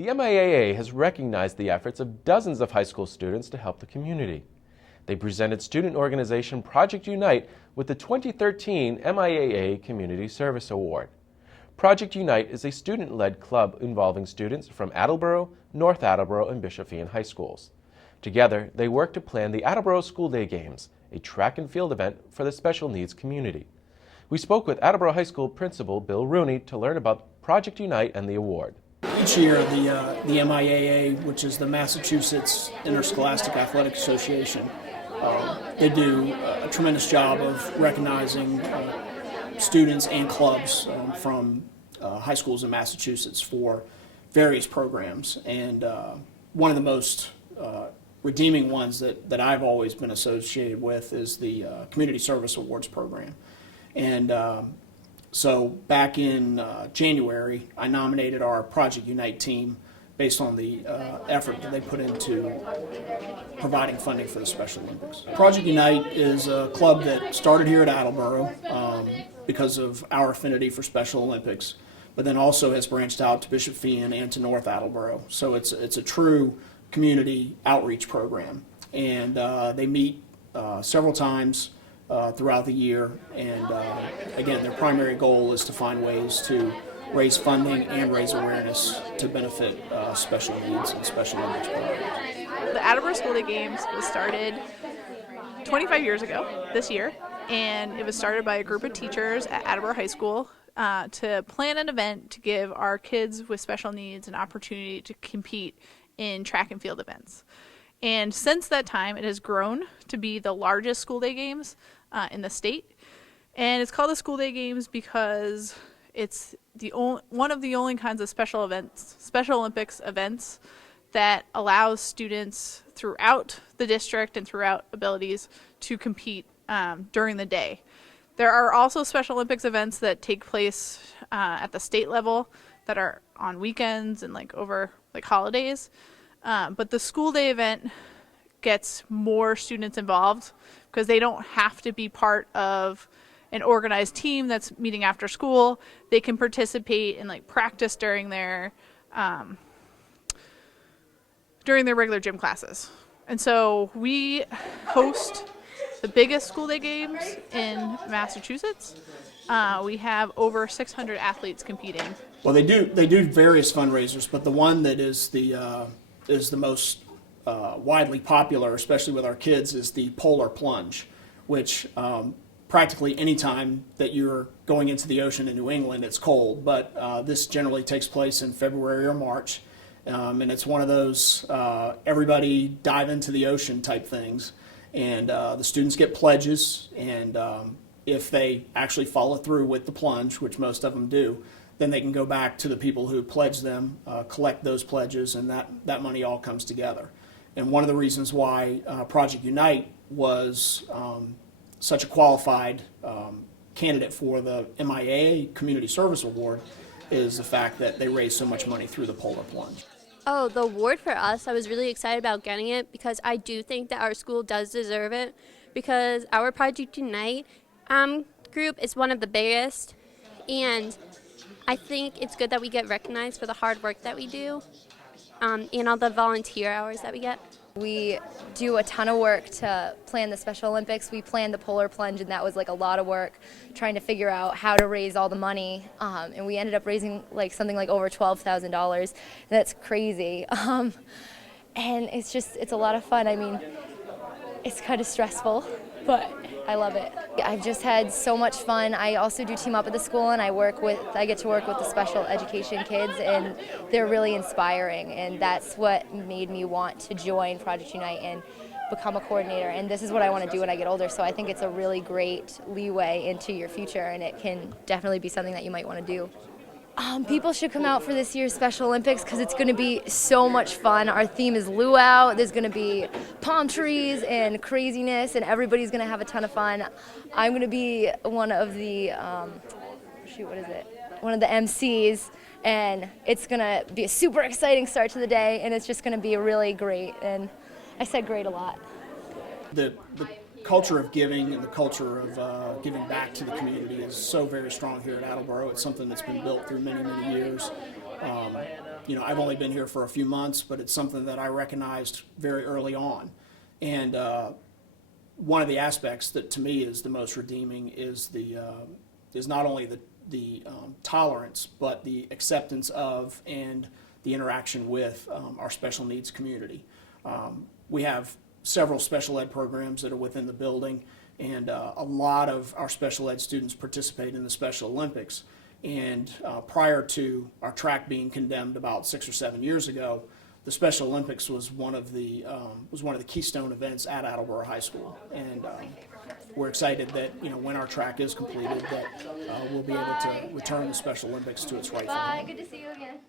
The MIAA has recognized the efforts of dozens of high school students to help the community. They presented student organization Project Unite with the 2013 MIAA Community Service Award. Project Unite is a student-led club involving students from Attleboro, North Attleboro, and Bishop Feehan high schools. Together, they work to plan the Attleboro School Day Games, a track and field event for the special needs community. We spoke with Attleboro High School Principal Bill Rooney to learn about Project Unite and the award. Each year, the MIAA, which is the Massachusetts Interscholastic Athletic Association, they do a tremendous job of recognizing students and clubs from high schools in Massachusetts for various programs. And one of the most redeeming ones that I've always been associated with is the Community Service Awards program. And so back in January, I nominated our Project Unite team based on the effort that they put into providing funding for the Special Olympics. Project Unite is a club that started here at Attleboro because of our affinity for Special Olympics, but then also has branched out to Bishop Feehan and to North Attleboro. So it's a true community outreach program, and they meet several times throughout the year, and again, their primary goal is to find ways to raise funding and raise awareness to benefit special needs and Special Olympics programs. The Attleboro School Day Games was started 25 years ago this year, and it was started by a group of teachers at Attleboro High School to plan an event to give our kids with special needs an opportunity to compete in track and field events. And since that time, it has grown to be the largest school day games in the state. And it's called the School Day Games because it's one of the only kinds of Special Olympics events that allows students throughout the district and throughout abilities to compete during the day. There are also Special Olympics events that take place at the state level that are on weekends and over holidays. But the school day event gets more students involved because they don't have to be part of an organized team that's meeting after school. They can participate and practice during their regular gym classes. And so we host the biggest school day games in Massachusetts. We have over 600 athletes competing. Well, they do various fundraisers, but the one that is the most widely popular, especially with our kids, is the polar plunge, which practically any time that you're going into the ocean in New England, it's cold, but this generally takes place in February or March, and it's one of those everybody dive into the ocean type things, and the students get pledges, and if they actually follow through with the plunge, which most of them do, then they can go back to the people who pledged them, collect those pledges, and that money all comes together. And one of the reasons why Project Unite was such a qualified candidate for the MIAA Community Service Award is the fact that they raised so much money through the polar plunge. Oh, the award for us, I was really excited about getting it because I do think that our school does deserve it, because our Project Unite group is one of the biggest, and I think it's good that we get recognized for the hard work that we do and all the volunteer hours that we get. We do a ton of work to plan the Special Olympics. We planned the polar plunge, and that was a lot of work trying to figure out how to raise all the money. And we ended up raising something over $12,000. That's crazy. And it's a lot of fun. I mean, it's kind of stressful, but I love it. I've just had so much fun. I also do team up at the school, and I get to work with the special education kids, and they're really inspiring, and that's what made me want to join Project Unite and become a coordinator. And this is what I want to do when I get older, so I think it's a really great leeway into your future, and it can definitely be something that you might want to do. People should come out for this year's Special Olympics because it's going to be so much fun. Our theme is luau. There's going to be palm trees and craziness, and everybody's going to have a ton of fun. I'm going to be one of the, one of the MCs, and it's going to be a super exciting start to the day, and it's just going to be really great. And I said great a lot. The culture of giving and the culture of giving back to the community is so very strong here at Attleboro. It's something that's been built through many, many years. I've only been here for a few months, but it's something that I recognized very early on. And one of the aspects that to me is the most redeeming is is not only the tolerance, but the acceptance of and the interaction with our special needs community. We have several special ed programs that are within the building, and a lot of our special ed students participate in the Special Olympics. And prior to our track being condemned about 6 or 7 years ago, the Special Olympics was one of the keystone events at Attleboro High School. And we're excited that when our track is completed, that we'll be able to return the Special Olympics to its rightful home. Good to see you again.